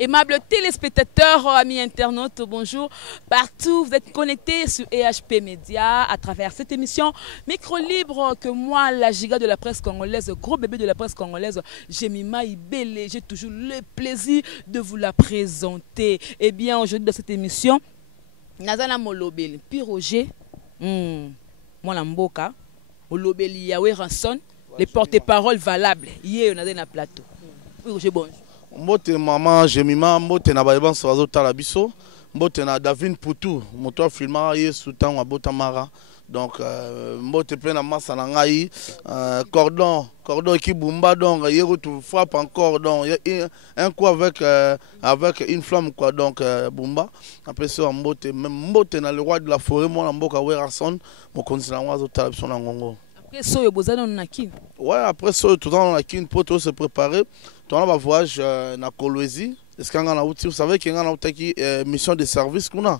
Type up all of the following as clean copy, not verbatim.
Aimables téléspectateurs, amis internautes, bonjour. Partout, vous êtes connectés sur EHP Média à travers cette émission Micro Libre que moi, la giga de la presse congolaise, gros bébé de la presse congolaise, Jemima Ibele, j'ai toujours le plaisir de vous la présenter. Eh bien, aujourd'hui dans cette émission, Nazana Molobeli, puis Roger, moi Mboka, Molobeli Yahweh Ranson, les porte-paroles valables. Hier, on a un plateau. Oui, Roger, bonjour. Mbote maman Jemima mbote na bayeban sazo tala biso mbote na David Poutou moto filma ye soutan wa botamara donc mbote pe na masa na ngai cordon qui bumba donc ye tu frappe encore donc un coup avec une flamme quoi donc bumba après ça mbote même mbote na le roi de la forêt moi mboka Werason mo konzina wazo tala biso na ngongo. Après ça, on a qui? Ouais, après ça, tout le temps, on a qui pour se préparer. On a un voyage na Kolwezi. Est-ce qu'on a outil? Vous savez qu'il y a une mission de service qu'on a.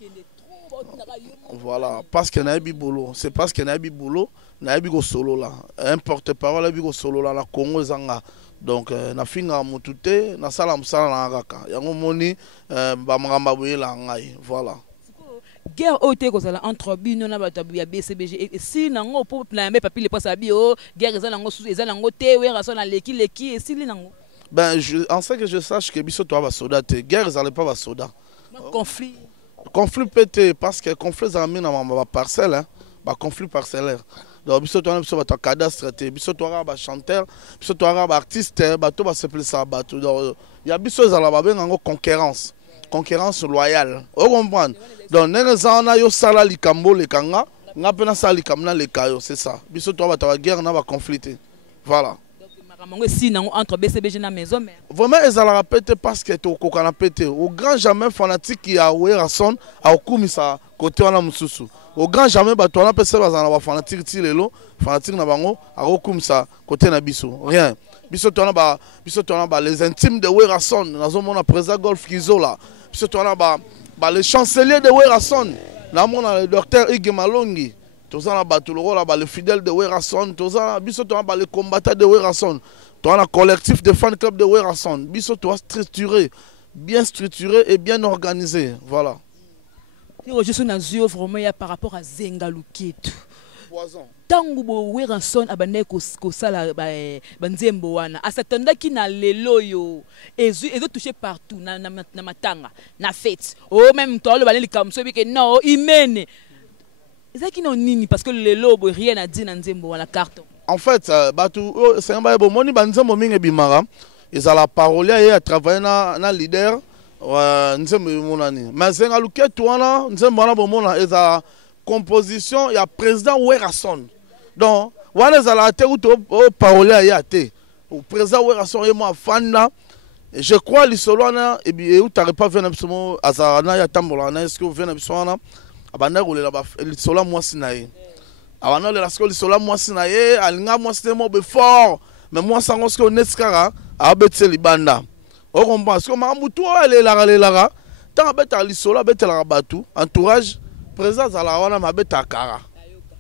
Voilà, parce qu'il y a un boulot. C'est parce qu'il y a un boulot, il y a un solo là. Un porte-parole, il y a un solo là, la Congo zanga. Donc, na finga mutute, na sala msala na agaka. Yango moni, ba mangamba boye la ngai. Voilà. Guerre entre Bino na BCBG et si nango pour plamer papi les passer bio guerre ezanango te we rason na leki et si nango ben en fait que je sache que biso toi va soldat guerre ça pas va soldat conflit pété parce que conflit ça amène na parcelle hein ba conflit parcellaire donc biso toi biso va cadastre te biso toi ba chanteur biso toi ba artiste ba to ba s'appeler ça ba tout donc il y a biso za la ba benga concurrence loyale. Vous comprenez? Donc, nous avons yo sala likambo le kanga, nga pena sala likamna le kayo, c'est ça. Biso toi ba guerre na ba confliter. Voilà. Donc si entre BCBG na maison mais vraiment ils allaient répéter parce que to kokana pété. Au grand jamais fanatique qui a Werason a okumisa côté wana mususu. Au grand jamais ba to na pesa ba na ba fanatique ti lelo, fanatique na bango a okumisa côté na biso. Rien. Biso to na ba les intimes de Werason, nazo mona président Golf Kizola. Biso to na ba le chancelier de Werason, na mona le docteur Ige Malongi. Tozana batuloro là le fidèle de Werason, tozana biso to na le combattant de Werason. Toi, un collectif de fan club de Werason. Biso toi structuré, bien structuré et bien organisé. Voilà. Je suis dans le vraiment par rapport à Zengalou Ketu. Poison. Tangu bo Werason abane ko sala banzembo wana asatanda ki na lelo yo ezo touché partout na matanga na fête oh même toi le balé likamso bi que non imene ezaki no nini parce que lelo bo rien à dire na nzembo wana carton en fait batu c'est un baye bo moni banzembo mingi bimara ezala parolier et à travailler na leader nzembo monani mais Zengalou Ketu wana nzembo wana bo mona ezala composition il y a président Werason. Donc, wana zala te ou parolier ya te. Au président Werason et moi fan je crois li solana et bien ou t'arrives pas venir absolument azarana ya tambolana est-ce que vous venez absolument abanda rolela ba li sola moi sinaye. Abana le lasko li sola moi sinaye alinga moi c'était mo be fort mais moi sango ce que neskara abetse libanda. On comprend parce que mamuto elle la tant beta li sola beta la batu entourage président Zalawana m'a bêta kara.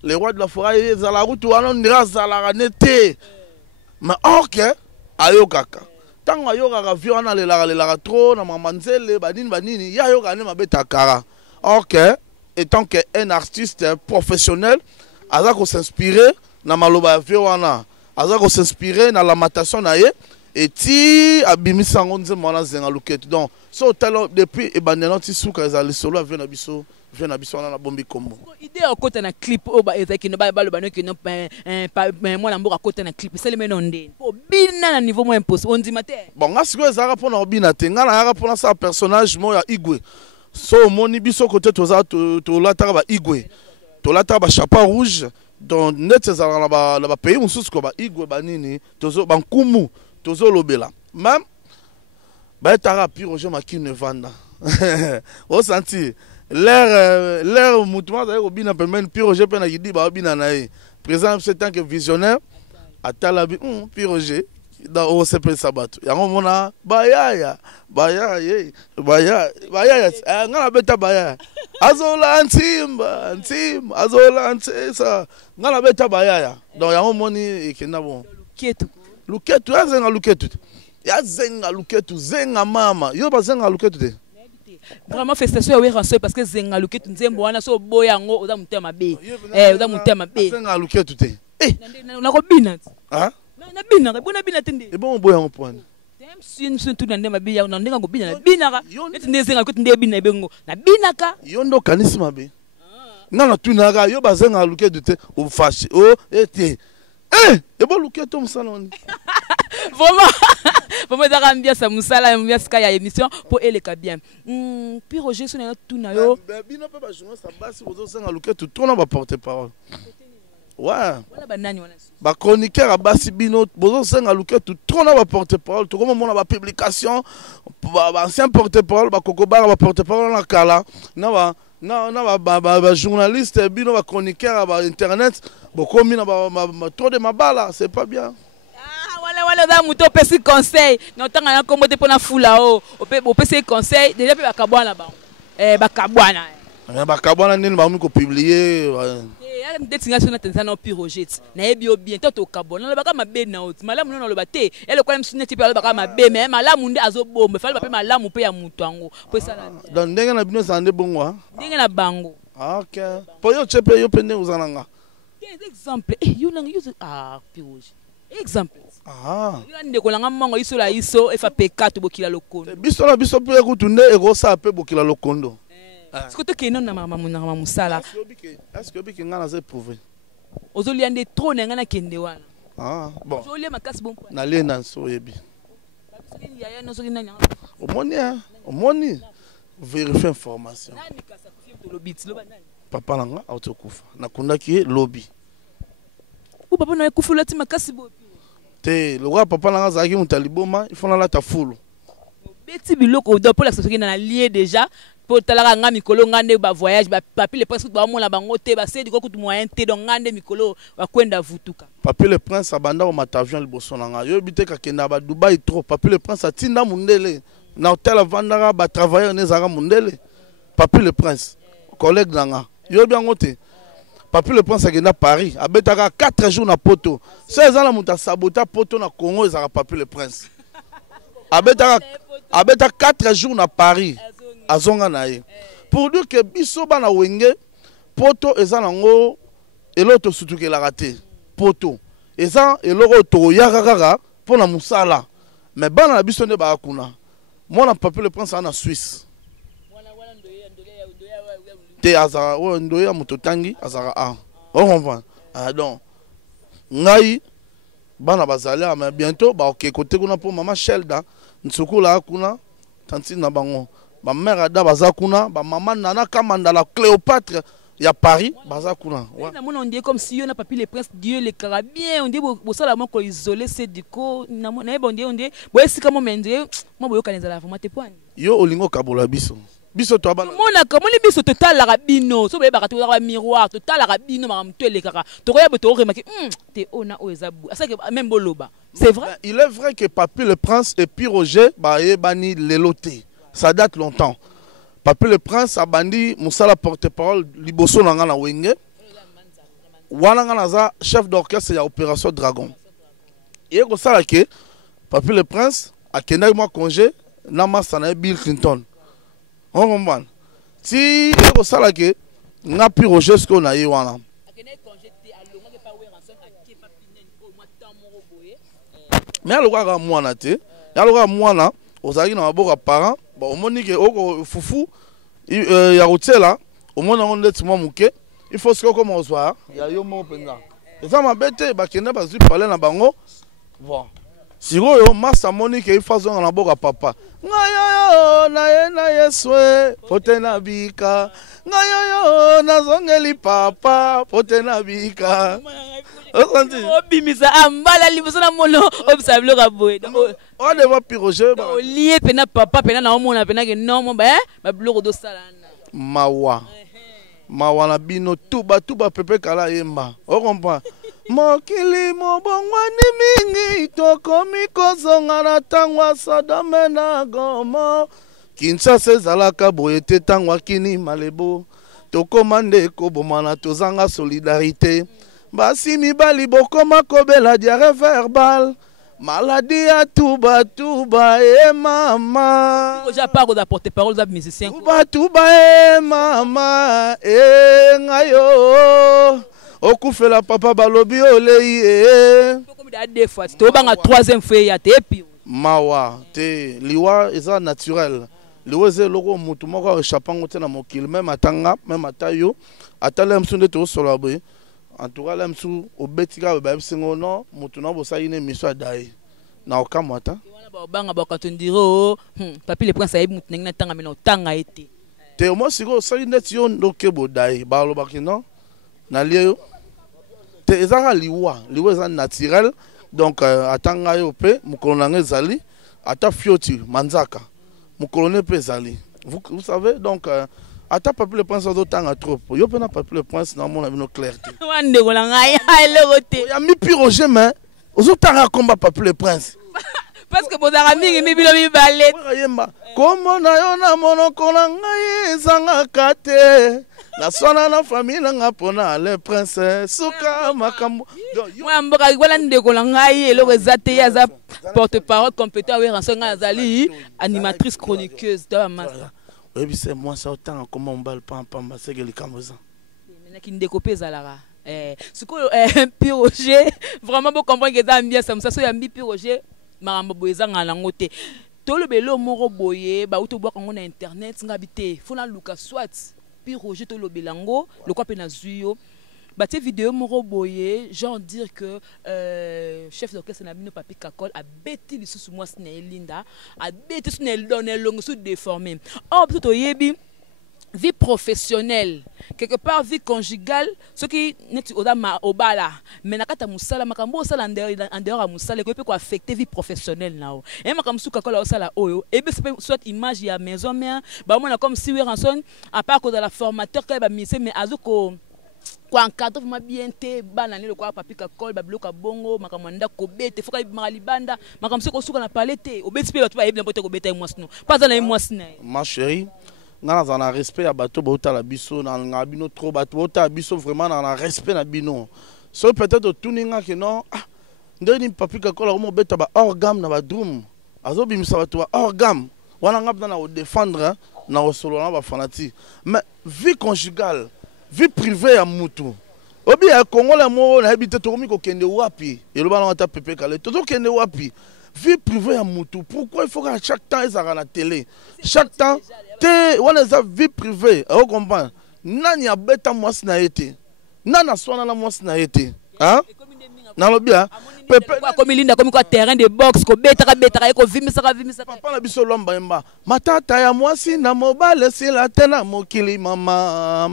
Les rois de la forêt, Zalaroutu, on dira Zalaranete. Mais ok, ayokaka. Tant ayoka vion na le lara trop, na mamanzele, badini, yayoka ne m'a bêta kara. Ok, étant qu'un artiste professionnel, azako s'inspirer na maloba viona, azako s'inspirer na lamentation na ye. Et ti abimisa ngonze mona Zengalou Ketu. Donc, so talo depuis e bandana ti suka ezali solo vient na biso na bombi kombo. Idée à côté na clip o ba ezaki no ba le bano ki no moi na mboka côté na clip c'est le menonde. Po bina na niveau moins impossible on dit matin. Bon, ngasi ko ezaka pona obina te ngala yaka pona sa personnage mo ya Igwe. So moni biso côté toza to lataka ba Igwe. To lataka ba chapeau rouge. Donc net ezala na ba pays mususu ko ba Igwe banini tozo bankumu tozo lobela. Même ba etara pi Roger Maki ne vanda. O senti l'air moutouma ça au bina permet puis Roger pena qui dit ba bina nae présent c'est tant que visionnaire atalabi puis Roger dans au CP sabato yango mona bayaya ngala beta bayaya azola ntimba azola ntesa ngala beta bayaya donc yango moni ikenda bon Ketu luketu azenga luketu ya zenga luketu zenga mama yo bazenga luketu te vraiment félicitations ya Ransoy parce que zenga luketu nzembo wana so boyango oza mutema be oza mutema be zenga luketu te nakobina ah nabina bona bina tende bon boyango pwana msin tu nande mabiya na ndinga ngobina na binaka eti ndezenga luketu nde bina bengo na binaka yo ndo kanisi mabe ngana tunaka yo bazenga luketu te ofashi o ete ebo luketu msaloni vraiment ça rend bien ça musala bien ska ya émission pour eleka bien puis Roger so na tuna yo bino pe ba journaliste basi bozo senga luketu tona ba porte parole ouais wala banani wana ba chroniqueur basi bino bozo senga luketu tona ba porte parole to comme mona ba publication ba ancien porte parole ba kokobara ba porte parole na kala na ba journaliste bino ba chroniqueur ba internet bokomi na ba trop de mabala c'est pas bien. Wala da muto pesi conseil notanga na kombo te pona fula o pesi conseil déjà pe bakabwana ba bakabwana nini ba mu ko publier ya ndetinga sona tensa na pi Roger na yebi bien to kabona baka mabe na oti malamu no loba te ele kwa msine ti pe baka mabe mais malamu ndi azobombe fali ba pe malamu pe ya mutu ango po sala donc ndenge na bino sande bongo ndenge na bango OK po yo chepe yo pende uzananga exemple yo nanga yo pi Roger exemple ndeko langa mongo iso la iso efa pekato bokila lokondo biso na biso pe kutunde ekosa pe bokila lokondo sikoto keno na mama munanga musala est-ce que biki ngana za prouver ozoli ande trop na ngana kende wana bon ozoli makasi bon na le na so yebi yaya no soki nanya omoni vérifier information nani kasa kufia lobit loba nani papa nanga autokufa nakundaki lobby papa na kufula ti makasi bo te le roi papa nanga zaki mutaliboma il faut na la ta fulu beti biloko do pour la soki na lié déjà pour talaka nga mikolo ngande ba voyage ba papi le prince ba mona bango te ba sedi ko kutu moyen te donc ngande mikolo ba kwenda vutuka papi le prince abanda o matavion liboso nanga yo biteka kenda ba Dubai trop papi le prince atinda mundele na hotel vandara ba travailler nezaka mundele papi le prince collègue nanga yo bien ngote papi le prince agenda Paris abetaka 4 jours na poto so ezala muta sabota poto na Congo ezaka papi le prince abeta 4 jours na Paris azonga na ye pour dire que biso bana wenge poto eza nango eloto sutukelaka te poto eza eloko toyaka kaka mpona musala mais bana na biso nde bakuna mwana papi le prince ana Suisse te azaka oyo ndoye ya moto tangi azaka comprendre donc ngai bana bazali mais bientôt baoke kote kuna po mama Shelda nsukula kuna tantine na bango ba mère ada baza kuna ba mama nana kamanda la Cléopâtre ya Paris baza kuna na mona on dit comme si yo na papi le prince Dieu le carabien on dit bo sala mo ko isoler c'est diko na on dit bo esika mo mende mo boyo kaneza la vraiment te point yo olingo kabola biso to abana mona kamoni biso total la rabino so be ba ka miroir total la rabino ma mtele kaka to ko ya bo to remaki te ona o ezabu asa que même boloba c'est vrai il est vrai que papi le prince et puis Roger ba bani leloté ça date longtemps papi le prince abandi musala porte-parole liboso nanga na wenge wana nga naza chef d'orchestre ya opération Dragon et ko sala ke papi le prince akenda moi congé na masa na Bill Clinton on comprend si ko sala ke nga pi Roger sko na ye wana mais aloko mwana te aloko mwana ozaki na maboko parents bon omoni ke oko fufu ya rotela omona ngo ndeti mwa muke il faut siko comme ozwa ya yo mo penza eza mabete bakenda bazwi parler na bango bon sikoyo masa moni ke il faut zonga na boka papa ngayo na yeswe pote na bika ngayo na zongeli papa pote na bika obimisa ambala liboso na mono obisa bloka boy on devait piroger ba lié pena papa pena na omona pena ke non ba bloko do salana mawa na bino tuba pepe kala yemba o comprend mokili mobongwani mingi tokomi kozonga na tangwa Sodome na Gomora Kinshasa ezalaka boye te tangwa kini malebo tokoma nde kobomana tozanga solidarité basi mibali bokoma kobela diarrhée verbale Maladie à tuba tuba e mama. J'ai pas de porte-parole des musiciens. Tuba tuba e mama e ngayo. Okufela papa balobi olei e. Comme des fois, tu as troisième fois ya te puis. Mawa te liwa eza naturel. Liwa ze logo mutu moko échappant te na mokili même atanga même atayo atala msunde to solo boy. En tout cas, là, je obetika babisingo no mutu na bosa ine miso dai na okamwata banga ba quand on dirait papi le prince ayi mutu na tanga mena tanga été te mo siko sali net yo ndoke bodai ba lo bakino na liyo te ezaka liwa eza naturel donc atanga yo pe mukolo na ngezali ata fioti manzaka mukolo ne pe zali vous savez donc ata papi le prince d'autant trop yo pena papi le prince na mon amino clarté wande ko la ngai le roté ya mi piroger mais ozotanga combat papi le prince parce que bozaka mingi mi bilo mi ballet yemba komo na yo na monoko na ngai zanga kate na sona na famille nga pona le prince suka makambo moi mboka wala ndeko la ngai eloko ezate ya za porte-parole compétent we ransonga azali animatrice chroniqueuse de master. Oui, c'est moi ça autant comment on balle pas c'est que les camoza. Maintenant qui découpe zalara. Ce que Piroger vraiment beau comprendre que ça bien ça so yambi Piroger maramba boyeza ngala ngote. To le belo moro boye ba uto bwa kango na internet ngabité fona luka soit Piroger to le belango le quoi pe na zuyo. Batte vidéo moro boye genre dire que chef d'orchestre na bino papi kakol a bêti lisusu moi Linda a bêti sous nel donner longue sous déformé or plutôt yebi vie professionnelle quelque part vie conjugale ce qui net odama obala mais nakata musala makambo sala en dehors à musala ko peut ko affecter vie professionnelle nao et makambo su kakol osala oyo et be soit image ya maison mère ba mona comme si we ranson à part que dans la formateur ka ba mise mais azuko kwa encadre vraiment bien te bana le quoi papi kakol ba bloka bongo makamanda ko bete foka malibanda makamse ko suka na palete obeti pe batwa yebna bote ko beta mwasno pas na mwasna ma chérie ngana za na respect ya bato bota la biso na ngabino trop bato bota biso vraiment na respect na bino so peut-être tuninga que non ndeni papi kakol ko mo beta ba orgam na ba drum azo bimisa bato ba orgam wana ngabna na o défendre na o solo na ba fanatique mais vie conjugale vie privée ya mutu obi ya Congo la mo na habité to komi ko kende wapi eloba na ta pepe kale to kende wapi vie privée ya mutu pourquoi il faut que chaque temps ezaka na télé chaque temps te wana za vie privée o comprendre nani abeta mwasi na été nana swana na mwasi na été hein na lobia pepe comme linda comme quoi terrain de boxe ko beta ko vimisa papa na biso lomba yemba matata ya mwasi na mobile sila tena mokili mama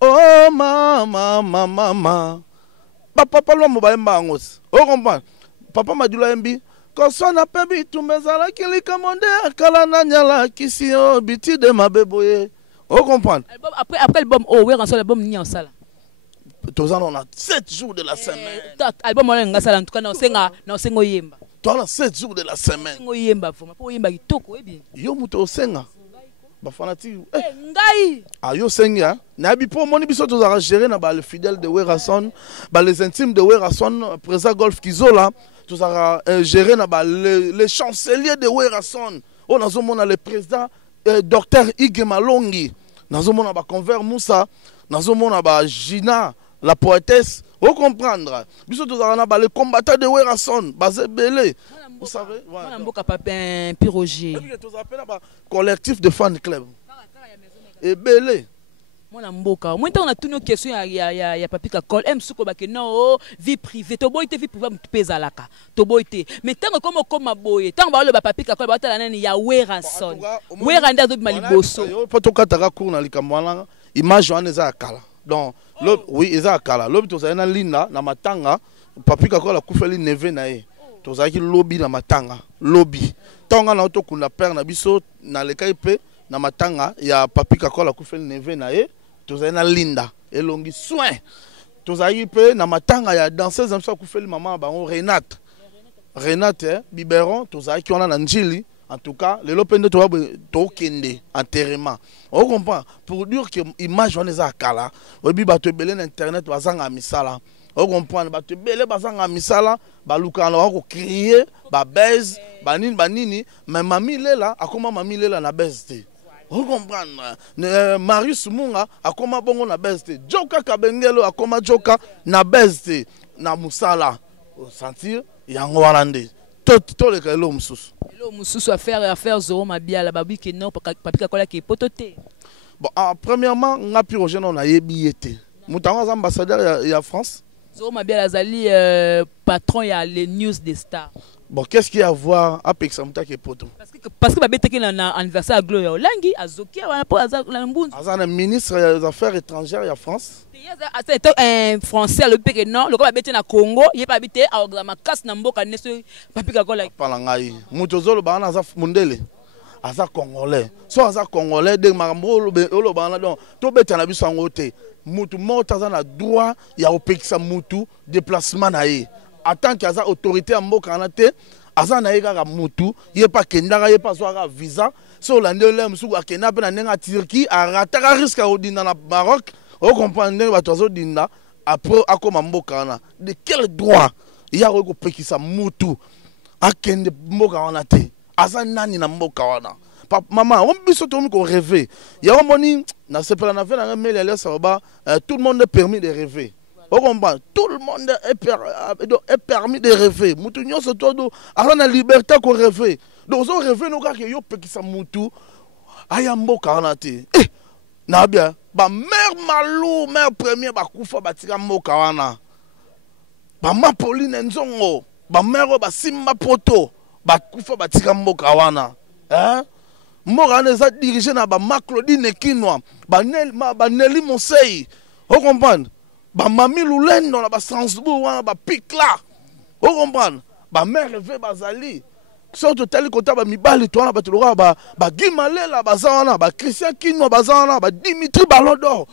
oh mama papa lomba bayemba ngos o comprendre papa madula yembi kosona pebi tumezala kilika monde akala na nyala kisio biti de mabeboye o comprendre après album oh we ranso album ni en sala tous on a 7 jours de la semaine. Album on nga sala en tout cas na sengo yemba. Toi on a 7 jours de la semaine. Sengo yemba vraiment pour yemba kitoko ebi. Yo muto senga. Ba fanatique. Ngai. Ah yo senga. Na bi po moni biso tous a gérer na ba le fidèle de Werason, ba les intimes de Werason, président Golf Kizola, tous a gérer na ba les chanceliers de Werason. On a zomona le président docteur Ige Malongi. Na zomona ba convert Moussa, na zomona ba Gina la poétesse, vous comprendre. Biso tous les combattants de Werason, basé belé. Vous savez, voilà. Mboka papin Piroger. Et puis tous appellent collectif de fan club. Et belé. Mona mboka. Moi on a toutes nos questions ya papi kakol. M suko ba que non vie privée. To boy te vie privée pesa laka. To boy te. Mais tant comme boy, tant ba le ba papi kakol ba ta nani ya Werason. Weranda do maliboso. Pas to kataka cour na likamwana. Image wana za kala. Donc oui eza kala lobi tozali na linda na matanga papi kakola kufeli neve na ye tozali lobi na matanga lobi tonga na to kuna père na biso na lekai pe na matanga ya papi kakola kufeli neve na ye tozali na linda elongi soin tozali pe na matanga ya danseuse amsa kufeli mama bango Renate biberon tozali ki wana na njili. En tout cas, les lopende to kende enterrement. On comprend pour dire que image on est à kala. Obi ba to belé internet bazanga misala. On comprend, bato belé bazanga misala, baluka na ko crier, ba baise, banini, mais mami lela, akoma mami lela na baise te. On comprend, Marius Munga akoma bongo na baise te. Joka Kabengelo akoma joka na baise te, na musala. Sentir yango walande. Tout le kelo mususu. Kelo mususu affaire Zoro Mabia la babi ke non papi kola ke potote. Bon, premièrement, nga Pyrogène on a yebiété. Moutango ambassadeur ya France. Zoro Mabia Lazali patron ya les news des stars. Bon, qu'est-ce qu'il y a à voir avec Samuta qui est poteau? Parce que babé teke na anniversaire à Gloria Olangi azokia wana po azala mbunzi. Azana ministre des affaires étrangères ya France. C'est un français le peke non, le ko babé na Congo, il pas habité à Ogama Kas na mboka neso papi kakola. Palangai. Mutozolo bana za mundele. Aza congolais. So aza congolais de makambo lo bana donc to beta na biso ngote. Mutu mota za na droit ya opekisa mutu déplacement na ye. En tant qu'aza autorité en mboka na te, aza na ye kaka mutu, ye pa kendaka ye pa soaka visa, so lande le musuku akenda pe na nenga Turquie, arataka risque odinda na Maroc, o comprendre ndenge bato azodinda après akoma mboka na. De quel droit ya ko pekisa mutu akende mboka wana te? Aza nani na mboka wana? Maman, on peut surtout rêver. Il y a un moment, dans ce plan, tout le monde est permis de rêver. On comprend, tout le monde est permis de rêver. Moutounio se todo, alors la liberté qu'on rêve. Donc on rêve nous gars que yo pe qui sa moutou, ayambo karanate. Eh, na bien, ba mère malou, mère premier ba kufa ba tika mboka wana. Ba ma Pauline Nzongo, ba mère ba Simba Poto, ba kufa ba tika mboka wana. Hein? Mboka wana dirigé na ba ma Claudine Kinwa, ba Nelly Monsei. On comprend? Ba mami Lulendo na ba Strasbourg wana ba Pikla. O comprendre ba mère rêve bazali. Surtout tel kota ba mibali to wana ba tulora ba Gimalela bazana ba Christian Kino bazana ba Dimitri Balodor.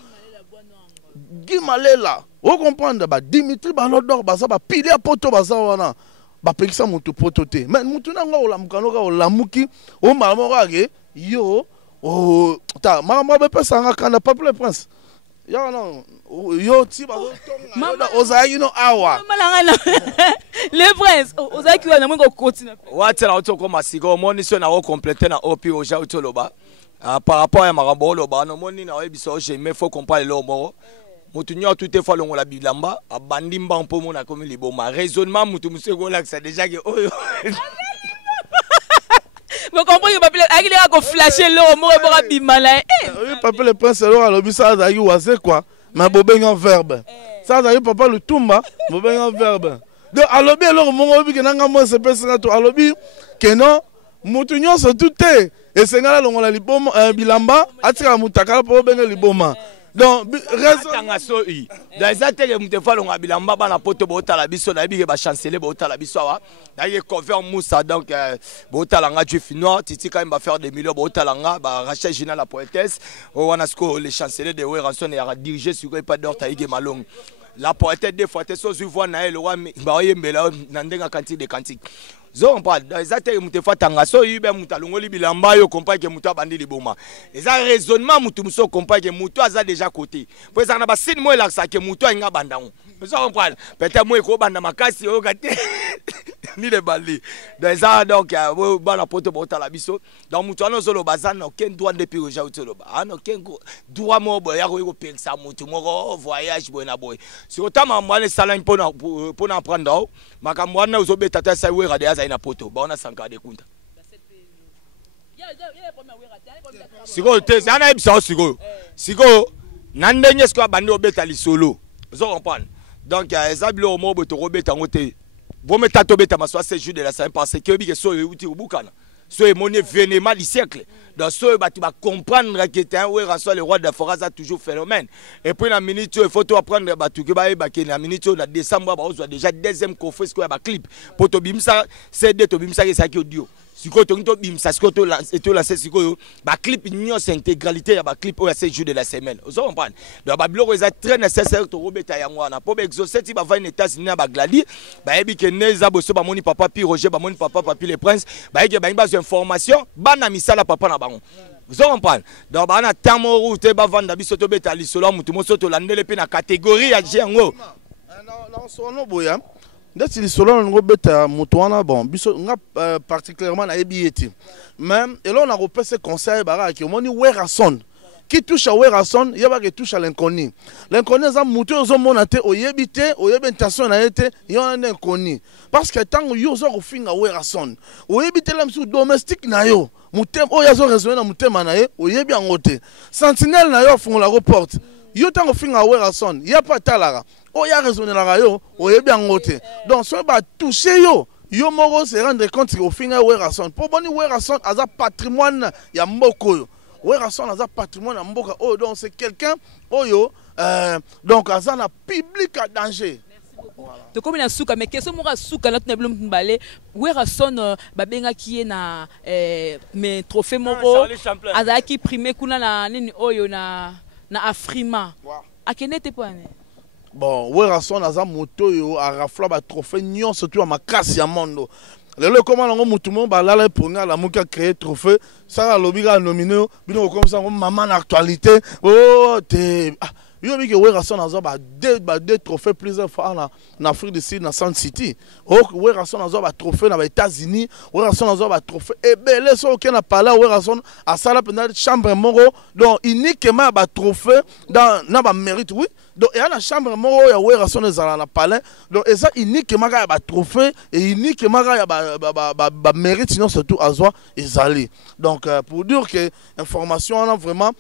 Gimalela. O comprendre ba Dimitri Balodor baza ba Pilia Poto bazana ba pekisa mutu poto te. Mais mutu nanga olamukano ka olamuki o malamoka ke yo o ta mama be pesa nga kana peuple prince. Yo non, yo ti ba tonga ozayi no awa. Le prince, ozayi wa na mwengo continue. Watela otoko masiko moni so na compléter na opi oja utoloba. Par rapport à makambo loba no moni na oyebiso je me faut comprendre le moro. Mutu nyo tout est fois longola bilamba abandi mba mpo mona komi liboma. Raisonnement mutu museko là ça déjà que oyo. Vous comprenez que papi il a ko flasher le mot et bora bimala. Oui, papi le prince alors à l'obisa zayi wase quoi. Mais bobeng en verbe. Ça zayi papa le tumba, bobeng en verbe. Donc alobi alors mon obi que nanga mo se pesa to alobi que non mutu nyo so tuté et sengala longola liboma bilamba atika mutakala po benga liboma. Donc raison tanga so yi dans zatele mutefa longa bilamba bana poto botala biso na biye ba chanceler botala biso wa na ye cover Moussa donc botala nga du finnois titi quand même va faire des millions botala nga ba Rachel Gina la poétesse o wana sko les chanceliers de Weranson et a dirigé sur pas d'or taïge malong la poétesse des fois so voix na le roi ba yembela na ndenga cantique de cantique zo parle dans zatele mutefa tanga so yi be mutalongoli bilamba yo comprendre que muta bandi liboma eza raisonnement mutu muso comprendre que mutu aza déjà côté pour ça na ba signe moi là ça que mutu inga bandango vous comprenez peut-être moi ko banda makasi o gate ni le bali dans ça donc bana poto bota la biso donc mutu ano solo bazana aucun droit depuis au jauto loba ano aucun droit mo boya ko pensa mutu mo voyage boy na boy si otama mwana sala pour na prendre makambo wana uzobeta tata sai wera de aza ina poto ba ona sanka de kunta siko te sana ebisa siko nandenye sko bandi obeta lisolo vous comprenez donc ezabilo mo boto robeta ngote bon mais tato beta ma 16 jours de la semaine parce que bi so uti ubukana so e mon événement du siècle dans so ba tu vas comprendre que t'es un Weranson le roi de forage a toujours phénomène et puis la minute il faut apprendre ba tu que ba ke na minute na décembre ba on déjà deuxième conférence ko ba clip pour to bimsa CD to bimsa ke ça ki audio siko to nto bimsa siko to lancer siko ba clip union intégralité ya ba clip au 16 jours de la semaine vous comprenez donc ba biloko est très nécessaire to robeta yango wana pour exaucer ti ba va une état sina ba gladi ba ebi ke neza boso ba moni papa pi Roger ba moni papa papi le prince ba ke ba base information bana misala papa na bango vous comprenez donc ba na tamo route ba vanda biso to beta lisolo mutu moso to landele pe na catégorie ya jengo Non, solo boya. Ndeti li solo ngo beta mutuana bon biso nga particulièrement na ebieti. Même et là on a repéré conseil bara qui moni Werason qui touche à Werason, il y a qui touche à l'inconnu. L'inconnu ça mutu ozo monate oyebite, oyebentation na été, il y a un inconnu. Parce que tant yo zo ko finga Werason. Oyebite la msu domestique na yo. Mutem oyazo raisonner na mutema na ye, oyebi angote. Sentinelle na yo font la report. Yo tango finga Werason, il y a pas talara. Oya raisonner la yo, oyebi angote. Donc so ba toucher yo. Yo moro se rendre compte que au finga Werason. Pour boni Werason aza patrimoine ya mboko yo. Werason aza patrimoine ya mboka. Oh donc c'est quelqu'un oyo donc aza na public à danger. To comme na suka mais question mora suka na tneblo mbale Werason babenga ki na mais trophée moro aza ki primé kuna na nini oyo na Afrima. Akene te poane. Bon, Werason aza moto yo a rafla ba trophée nyon surtout à makasi ya mondo. Le comment on mutumo ba la pour la muka créer trophée ça la lobby a nominé bino comme ça maman actualité oh te yo bi que Werason aza ba deux trophées plusieurs fois en Afrique du Sud na Sun City oh Werason aza ba trophée na États-Unis Werason aza ba trophée et belé so que na parler Werason à sala pendant chambre moro donc uniquement ba trophée dans na ba mérite oui donc il y a la chambre moro ya Werason ezala na palais donc ça uniquement ya ba trophée et uniquement ya ba mérite sinon surtout azwa ezali donc pour dire que information on a vraiment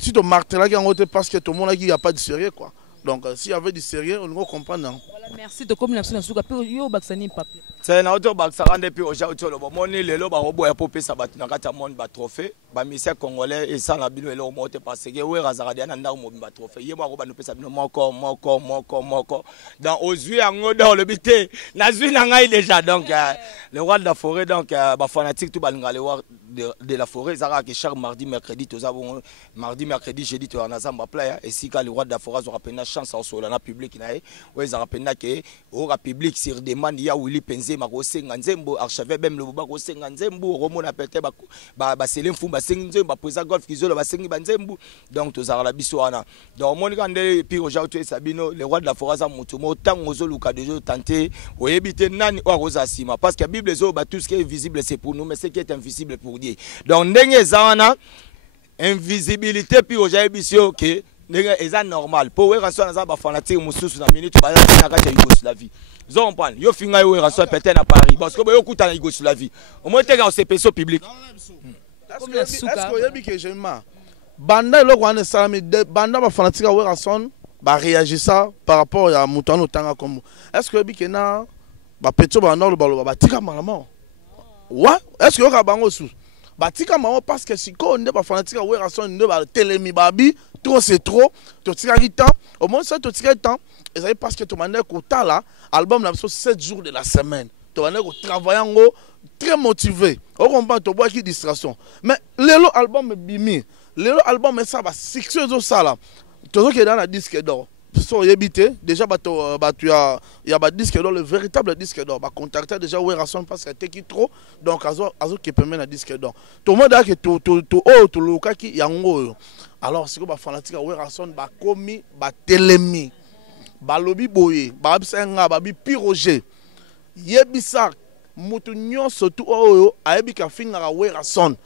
si tu marteler là qui parce que tout le monde il n'y a pas de sérieux quoi. Donc s'il y avait du sérieux, on va comprendre. Voilà, merci de comme l'absence de souka yo baksani papier. C'est na auto baksara depuis aujourd'hui le moni lelo ba robo ya popé ça bat na kata monde ba trophée ba misé congolais et ça na bino elo mote parce que we razara dia na ndao mo ba trophée ye mo ba no pesa bino moko dans aux yeux en dans le bité na zui na ngai déjà donc le roi de la forêt donc ba fanatique tout ba ngale war de la forêt zara que chaque mardi mercredi tous avons mardi mercredi jeudi to na zamba playa et si ka le roi de la forêt aura peine chance au sol na public na we zara peine que au public sur demande ya Willy Penze makosenga nzembo archevêque même le boba kosenga nzembo romona pete ba selem fumba sengi nzembo ba président golf kizolo ba sengi ba nzembo donc tozara la biso wana donc moni kande puis aujourd'hui sabino le roi de la forêt za mutumo tango zo luka de tenter oyebite nani o rosa sima parce que bible zo ba tout ce qui est visible c'est pour nous mais ce qui est invisible pour Dieu donc ndenge zawana invisibilité puis aujourd'hui biso que c'est normal pour Werason za ba fanatique mususu na minute ba na kati ya Yougoslavie zompan yo finga yo Werason peut-être à Paris parce que yo kuta na Yougoslavie au moins te ga au CPSO public est-ce que yebi que j'aime banda lo kwana salami banda ba fanatique Werason ba réagir ça par rapport à mutano tanga comme est-ce que yebi que na ba petso ba nord ba tika malama wa est-ce que yo ka bango sous batika maman parce que si ko ne ba fanatique Werason ne ba telemi babi trop c'est trop to tika temps au moins ça to tika temps et ça parce que to mané ko ta là album na 7 jours de la semaine to mané ko travailler très motivé on comprend to bois qui distraction mais lelo album bimi lelo album ça va succès ça là to que dans la disque d'or so yebité déjà il y a disque d'or le véritable disque d'or ba contacter déjà Werason parce que t'es qui trop donc azo qui permet na disque d'or tout le monde a que to loka ki yango alors c'est que ba fanatique Werason ba komi ba telemi ba lobi boye ba bisenga ba bi piroger yebisa mutu nyonso to oyo ayebika finga Werason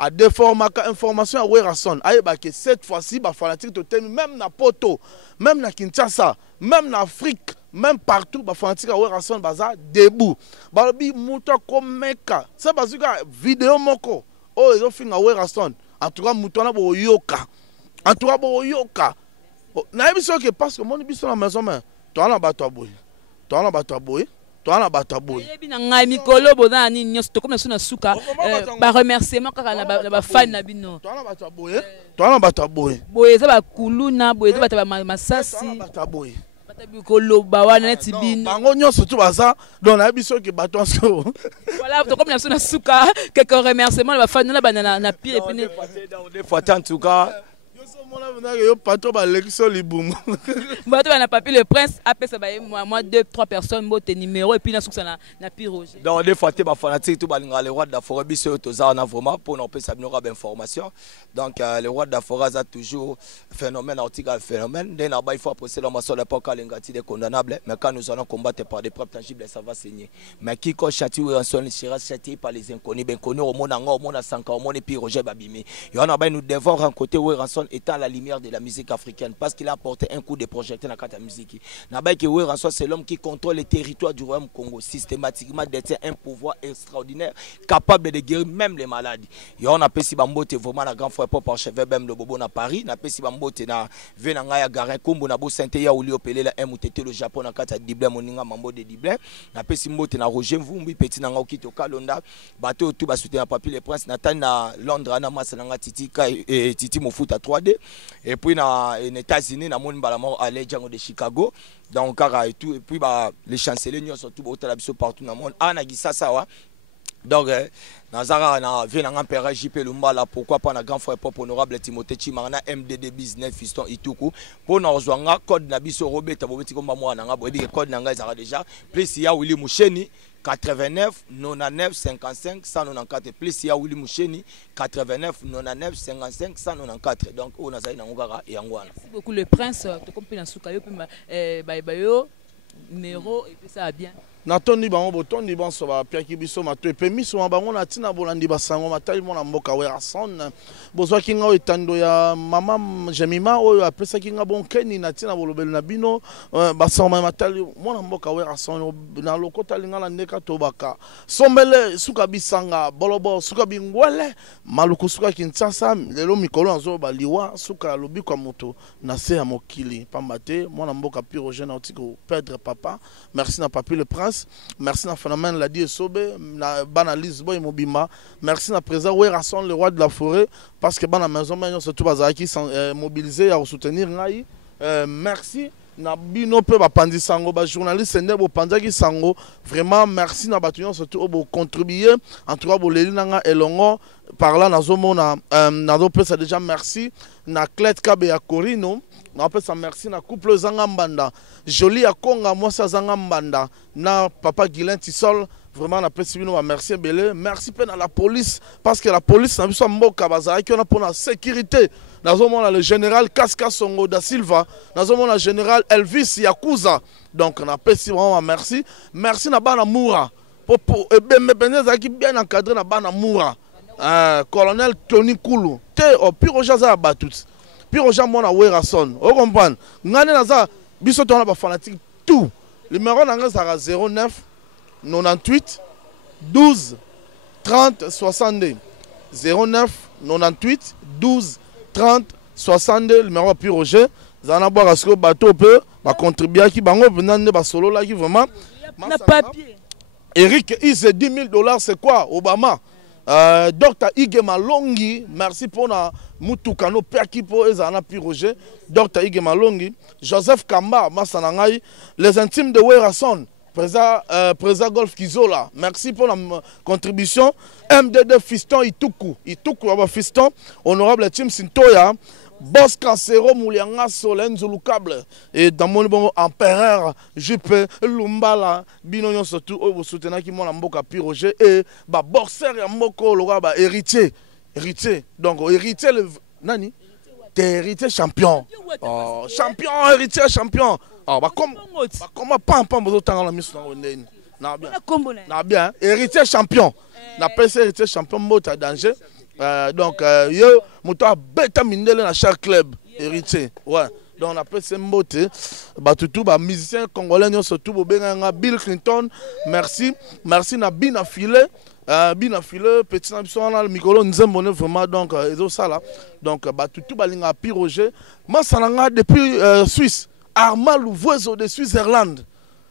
à déformer information à Werason ayeba que cette fois-ci ba fanatique to temi même na poto même na Kinshasa même na Afrique même partout ba fanatique à Werason baza debout ba bi muto komeka ça bazuka vidéo moko oh ils ont fait na Werason en tout cas muto na bo yoka en tout cas bo yoka na ebiso que parce que mon biso na maison mais toi na bato aboy toi na bato aboy na bataboy ebina ngai mikolo boza ni nyonso to comme na suka ba remerciement kaka na ba fan na bino to na bataboy boye za ba kuluna boye za ba masasi bataboy batabikolo ba wana neti bino bango nyonso to baza donc na biso ke bato asko voilà to comme na suka quelques remerciements na ba fan na pied et puis des fois en tout cas Bato na papier le prince après ça moi 2-3 personnes mote numéro et puis na ça na Roger. Donc des fois tu ba fanatique tout balinga le roi de la forêt biso to za na vraiment pour on peut s'améliorer d'information. Donc le roi de la forêt a toujours phénomène article phénomène dès là il faut apprécier la maçon l'époque l'engati des condamnables mais quand nous allons combattre par des preuves tangibles ça va saigner. Mais qui ko châtie ou rançon sera châtié par les inconnus ben connus au monde au monde sanka au monde et puis Roger Babimi. Et on a ben nous devons rencontrer où rançon étant la lumière de la musique africaine parce qu'il a apporté un coup de projecteur dans la musique. C'est l'homme qui contrôle les territoires du royaume Congo, systématiquement détient un pouvoir extraordinaire, capable de guérir même les maladies. Et on a si Bambote vraiment la grande frère pour chevet même le bobo na Paris, na si Bambote na venanga ya garin Kumbu na bo Sainte ya Olio Pelé la MTT le Japon na kata Diblin moninga mambo de Diblin, na si Mbote na Roger Mvumbi petit na ngokito Kalonda, bateau tout ba soutenir papier les princes Nathan na Londres na Masalanga Titi et Titi Mofuta 3D et puis na États-Unis na mon balamo à Django de Chicago. Donc et tout et puis les chanceliers nous sont tout partout dans le monde anagisa sawa. Donc Nazara na vient en empereur JP Lumbala pourquoi pas na grand frère pop honorable Timothée Chimana MDD business fiston ituku pour na ozwanga code na biso Robert Bobeti komba mwana nga bo code na nga ezara déjà plus ya Willy Musheni 89 99 55 194 plus ya Willy Musheni 89 99 55 194 donc on a ça na ngara et ngwana. Merci beaucoup le prince to compena sukayo pe bayo numéro et puis ça va bien. Natondi bango botondi banso ba piaki biso mato epemiso bango na tina bolandi basango matali mona mboka Werason bozwa kinga etando ya mama Jemima oyo apesa kinga bonkeni na tina bolobeli na bino basango matali mona mboka Werason na lokota linga na ndeka tobaka sombele suka bisanga bolobo suka bingwele maluku suka Kinshasa lelo mikolo nzo baliwa suka lobi kwa moto na se ya mokili pambate mona mboka Roger na otiko perdre papa merci na papi le prince. Merci na phénomène la die sobe na banalise boy mobima merci na président Werason le roi de la forêt parce que bana maison maison surtout bazaki mobilisé à soutenir ngai merci na bino pe ba pandi sango ba journaliste ndebo pandaki sango vraiment merci na batuyon surtout obo contribuer en tout cas bo leli nanga elongo par là na zomona na do pesa déjà merci na Clet Kabe ya Corino na pesa merci na couple zanga mbanda joli ya Konga moi sa zanga mbanda na papa Guilain Tissol vraiment na pesa bino merci belé merci pe na la police parce que la police na biso mboka bazala ki on a pour la sécurité nazomona le général Kaska Songo da Silva nazomona le général Elvis Yakuza donc on a pesa vraiment merci merci na bana Moura pour beneza qui bien encadré na bana Moura colonel Tony Koulou te au pire jaza batut puis aux gens mona Werason on comprend ngane naza biso tona ba fanatique tout le numéro nanga sera 09 98 12 30 62 09 98 12 30 62 le numéro puis Roger zana boire asko bateau peu ba contribuer qui bango venande ba solo là qui vraiment na papier Eric il c'est $10,000 c'est quoi Obama Dr. Ige Malongi, merci pour na mutukano perki pour ezana pi Roger. Dr. Ige Malongi, Joseph Kamba, Masanangai, les intimes de Werason, Président Golf Kizola, merci pour la contribution. MDD Fiston Ituku, Fiston, honorable Tim Sintoya, Boss Cancero Moulianga Solen Zulukable et dans mon bon empereur Jupe Lumbala Binonyon surtout au soutenir qui mon mboka pi Roger et ba boxeur ya mboko loga ba héritier donc héritier le nani héritier champion champion héritier champion ba comme pam bozo tanga la mission na bien héritier champion na PC héritier champion mota danger. Donc, yo, mouta beta mindele na chaque club héritier. Ouais. Donc, on appelle ce mbote. Batutu, ba musicien congolais, surtout, bobenga Bill Clinton. Merci. Merci na Bina Filé. Bina Filé, petit ambition, le micro, nous aimons vraiment. Donc, et ça là. Donc, batutu, balinga pi Roger. Moi, ça l'a depuis Suisse. Armand Louvoiseau de Suisse-Irlande.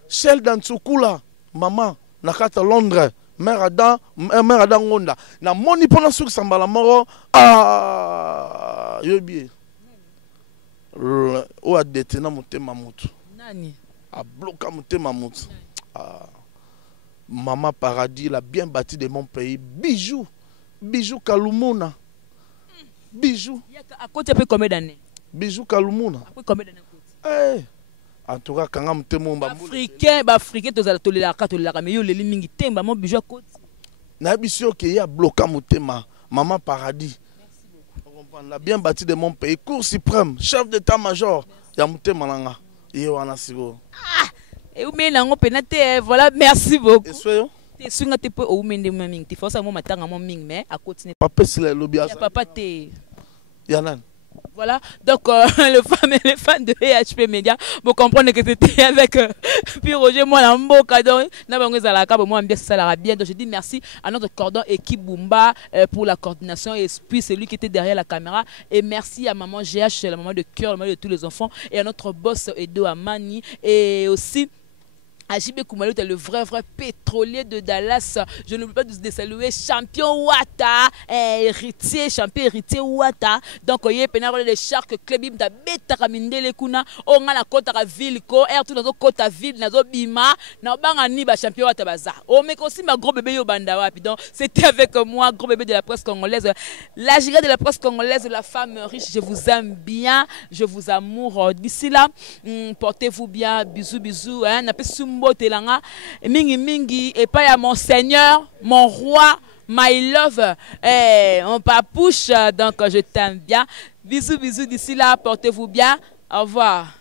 Sheldon Tsukula. Maman, nakata Londres. Mère Adam Ngonda na moni pona suki sambala moro yobi o a détenu motema mutu nani a bloqué motema mutu Maman Paradis l'a bien bâti de mon pays bijou Kalumuna Bijou. À côté, après combien d'années? Bijou Kalumuna. Après combien d'années? Eh. En tout cas, quand on te montre. Africain, Africain, tu as toléré la carte, mais yo, les limingi, temba, mon bijou à côté. N'abisio qu'il y a bloqué mon thème. Maman Paradis. On a bien bâti de mon pays. Cour suprême, chef d'état-major. Il y a mon thème. Ah! Et vous mettez en pénalité, voilà, merci beaucoup. Et soyons. Tu es un peu au mende maming. Tu fais ça, moi, matin, à mon ming, mais à côté. Papa, c'est le lobby. Papa, t'es. Yanan. Voilà, donc les fans de EHP Media, vous comprenez que c'était avec puis Roger, moi, la mboka, donc, bien. Donc, je dis merci à notre cordon équipe Bumba pour la coordination et puis celui qui était derrière la caméra. Et merci à maman GH, la maman de cœur, la maman de tous les enfants, et à notre boss Edo Amani, et aussi Ajibé Koumalou est le vrai pétrolier de Dallas. Je n'oublie pas de saluer champion Wata, champion héritier Wata. Donc, il y a les Shark Club, il y a Betaraminde les Kuna, on a la côte à ville, tout dans la côte à ville, dans Bima, dans Bangani, champion Wata Baza. Oh, mais aussi ma gros bébé Yobanda. Donc, c'était avec moi, gros bébé de la presse congolaise, la giga de la presse congolaise, la femme riche. Je vous aime bien, je vous amour. D'ici là, portez-vous bien, bisous, hein. Mingi et pas à mon Seigneur, mon roi, my love, on papouche, donc je t'aime bien. Bisous d'ici là, portez-vous bien, au revoir.